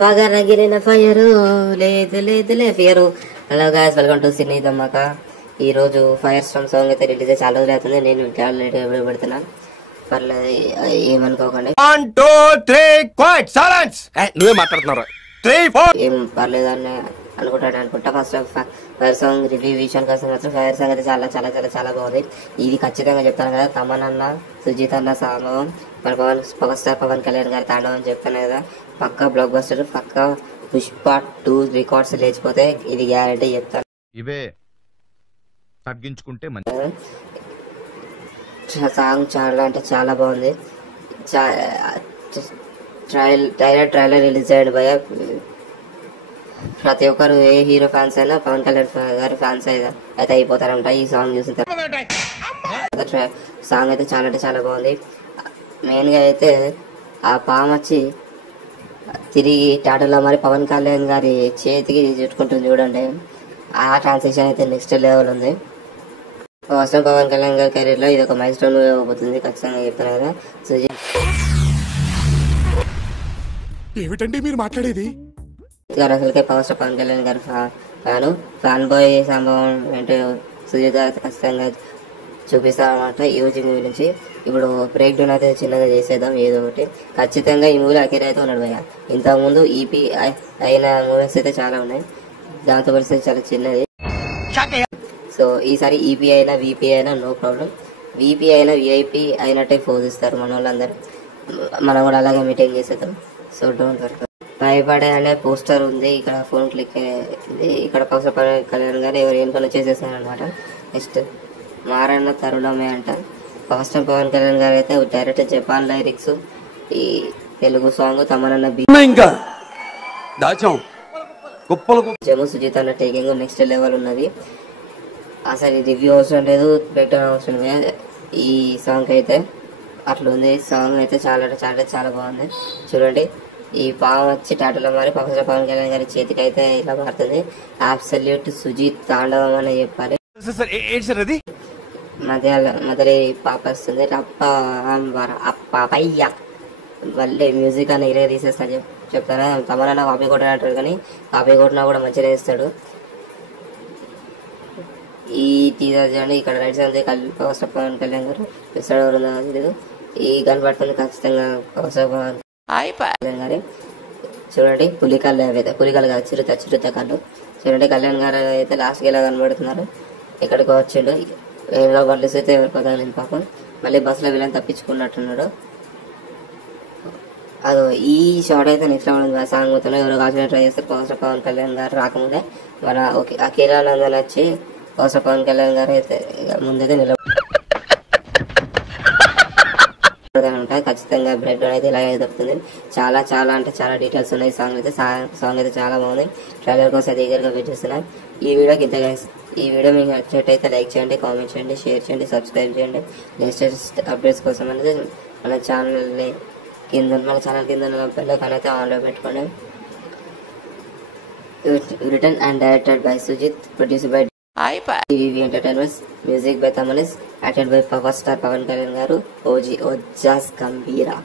పగరగిలిన fire లేదు లేదులే fear. Hello guys, welcome to cine Dhamaka. ఈ రోజు ఫైర్ స్టామ్ సాంగ్ అయితే రిలీజ్ అయ్యి చాలా రోజులు అవుతుంది. నేను లేట్ గా పెడుతున్నా, పర్లేదు ఏమనుకోకండి. 1 2 3 సైలెన్స్. నువ్వే మాట్లాడుతున్నావు. 3 4 ఏం పర్లేదు అని అనుకుంటా. ఫస్ట్ ఫైర్ సాంగ్ రివ్యూ విషయానికి వస్తే మాత్రం ఫైర్ సాంగ్ అయితే చాలా చాలా చాలా చాలా బాగుంది. ఇది ఖచ్చితంగా చెప్తాను కదా, తమన్ అన్న, సుజిత్ అన్న సాంబవం, మన పవర్ స్టార్ పవన్ కళ్యాణ్ గారి తాండవం అని చెప్తాను కదా, పక్కా బ్లాక్ బస్టర్, పక్కా పుష్ప 2 రికార్డ్స్ లేచిపోతే ఇది గ్యారెంటీ చెప్తాను. ఇవే తగ్గించుకుంటే సాంగ్ చాలా అంటే చాలా బాగుంది. ట్రైలర్ రిలీజ్ అయ్యాడు భయ. ప్రతి ఒక్కరు ఏ హీరో ఫ్యాన్స్ అయినా పవన్ కళ్యాణ్ గారి ఫ్యాన్స్ అయితే అయిపోతారంట ఈ సాంగ్ చూసిన తర్వాత. సాంగ్ అయితే చాలా అంటే చాలా బాగుంది. మెయిన్ గా అయితే ఆ పాము వచ్చి తిరిగి టాటోలో మరి పవన్ కళ్యాణ్ గారి చేతికి చుట్టుకుంటుంది చూడండి. ఆ ట్రాన్సాక్షన్ అయితే నెక్స్ట్ లెవెల్ ఉంది. ఫస్ట్ పవన్ కళ్యాణ్ గారి కెరీర్ లో ఇది ఒక మైల్ స్టోన్ అయిపోతుంది, ఖచ్చితంగా చెప్తాను కదా. సుజిత్ ఏమిటండి మీరు మాట్లాడేది? గారు అసలుకే పవర్ స్టార్ పవన్ కళ్యాణ్ గారి ఫ్యాన్ బాయ్ సంభవం ఏంటో సుజిత్ గారు ఖచ్చితంగా చూపిస్తారన్నమాట ఈ రోజు మూవీ నుంచి. ఇప్పుడు బ్రేక్ డౌన్ అయితే చిన్నగా చేసేద్దాం ఏదో ఒకటి. ఖచ్చితంగా ఈ మూవీలో అఖిల్ అయితే ఉన్నాడు భయ్య. ఇంతకుముందు ఈపీ అయిన మూవీస్ అయితే చాలా ఉన్నాయి, దాంతో పరిస్థితి చాలా చిన్నది. సో ఈసారి ఈపీ అయినా వీపీ అయినా నో ప్రాబ్లం. వీపీ అయినా విఐపీ అయినట్టే పోజిస్తారు మన వాళ్ళందరూ, మనం కూడా అలాగే మీటింగ్ చేసేద్దాం. So don't work. భయపడే అనే పోస్టర్ ఉంది ఇక్కడ, ఫోన్ క్లిక్ అయింది ఇక్కడ. పవర్ కళ్యాణ్ గారు ఎవరు ఏం పని చేసేసారు అనమాట. నెక్స్ట్ మారన్న తరుణమే అంట. పవర్ స్టార్ పవన్ కళ్యాణ్ గారు అయితే డైరెక్ట్ జపాన్ లైరిక్స్, ఈ తెలుగు సాంగ్ తమనన్న జము సుజిత్ అన్న టేకింగ్ నెక్స్ట్ లెవెల్ ఉన్నది. అసలు రివ్యూ అవసరం లేదు, బ్రేక్ డౌన్ అవసరం లేదు. ఈ సాంగ్ అయితే అట్లుంది. సాంగ్ అయితే చాలా చాలా చాలా బాగుంది. చూడండి, ఈ పాము వచ్చి టాటోలో మరి పవన్ కళ్యాణ్ గారి చేతికి అయితే ఇలా మారుతుంది. అబ్సల్యూట్ సుజిత్ తాండవం అని చెప్పాలి. మొదటి పాప వస్తుంది పాపయ్య మళ్ళీ మ్యూజిక్ అని ఇరే తీసేస్తా చెప్తారా. తమన్నా కాపీ కొట్టిన అంటారు, కానీ కాపీ కొట్టినా కూడా మంచిగా వేస్తాడు. ఈ టీజర్ చూడండి, ఇక్కడ right side power star Pawan Kalyan garu పిస్తాడు ఎవరు తెలియదు. ఈ గన్ పట్టుకుని ఖచ్చితంగా పవర్ స్టార్ పవన్ కళ్యాణ్ గారి చూడండి. పులికలు కాదు, చిరుత కళ్ళు. చూడండి, కళ్యాణ్ గారు అయితే లాస్ట్కి ఎలా కనబడుతున్నారు. ఎక్కడికి వచ్చిండు, ఏదో బర్లేసి అయితే ఎవరికి వదలేదు పాపం. మళ్ళీ బస్సులో వీళ్ళని తప్పించుకున్నట్టున్నాడు. అదో ఈ షార్ట్ అయితే నెక్స్ట్ లెవెల్. సాంగ్ మొత్తంలో ఎవరు కాల్చిన ట్రై చేస్తారు. పవర్ స్టార్ పవన్ కళ్యాణ్ గారు రాకముందే మన అఖిలానందన్ వచ్చి పవర్ స్టార్ పవన్ కళ్యాణ్ గారు అయితే ముందైతే నిలబడి ఖచ్చితంగా బ్రేక్ డౌన్ అయితే ఇలాగే దొరుకుతుంది. చాలా చాలా అంటే చాలా డీటెయిల్స్ ఉన్నాయి సాంగ్ అయితే. సాంగ్ అయితే చాలా బాగుంది. ట్రైలర్ కోసం అయితే ఈగర్గా వెయిట్ చేస్తున్నాను. ఈ వీడియోకి ఇంత గైస్. ఈ వీడియో మీకు నచ్చినట్టయితే లైక్ చేయండి, కామెంట్ చేయండి, షేర్ చేయండి, సబ్స్క్రైబ్ చేయండి. లేటెస్ట్ అప్డేట్స్ కోసం అనేది మన ఛానల్ కింద బెల్ ఐకాన్ అయితే ఆన్లో పెట్టుకోండి. Written and directed by Sujeeth, produced by TV entertainments, music by Thaman S, acted by power star Pawan Kalyan garu, Ojas గంభీరా.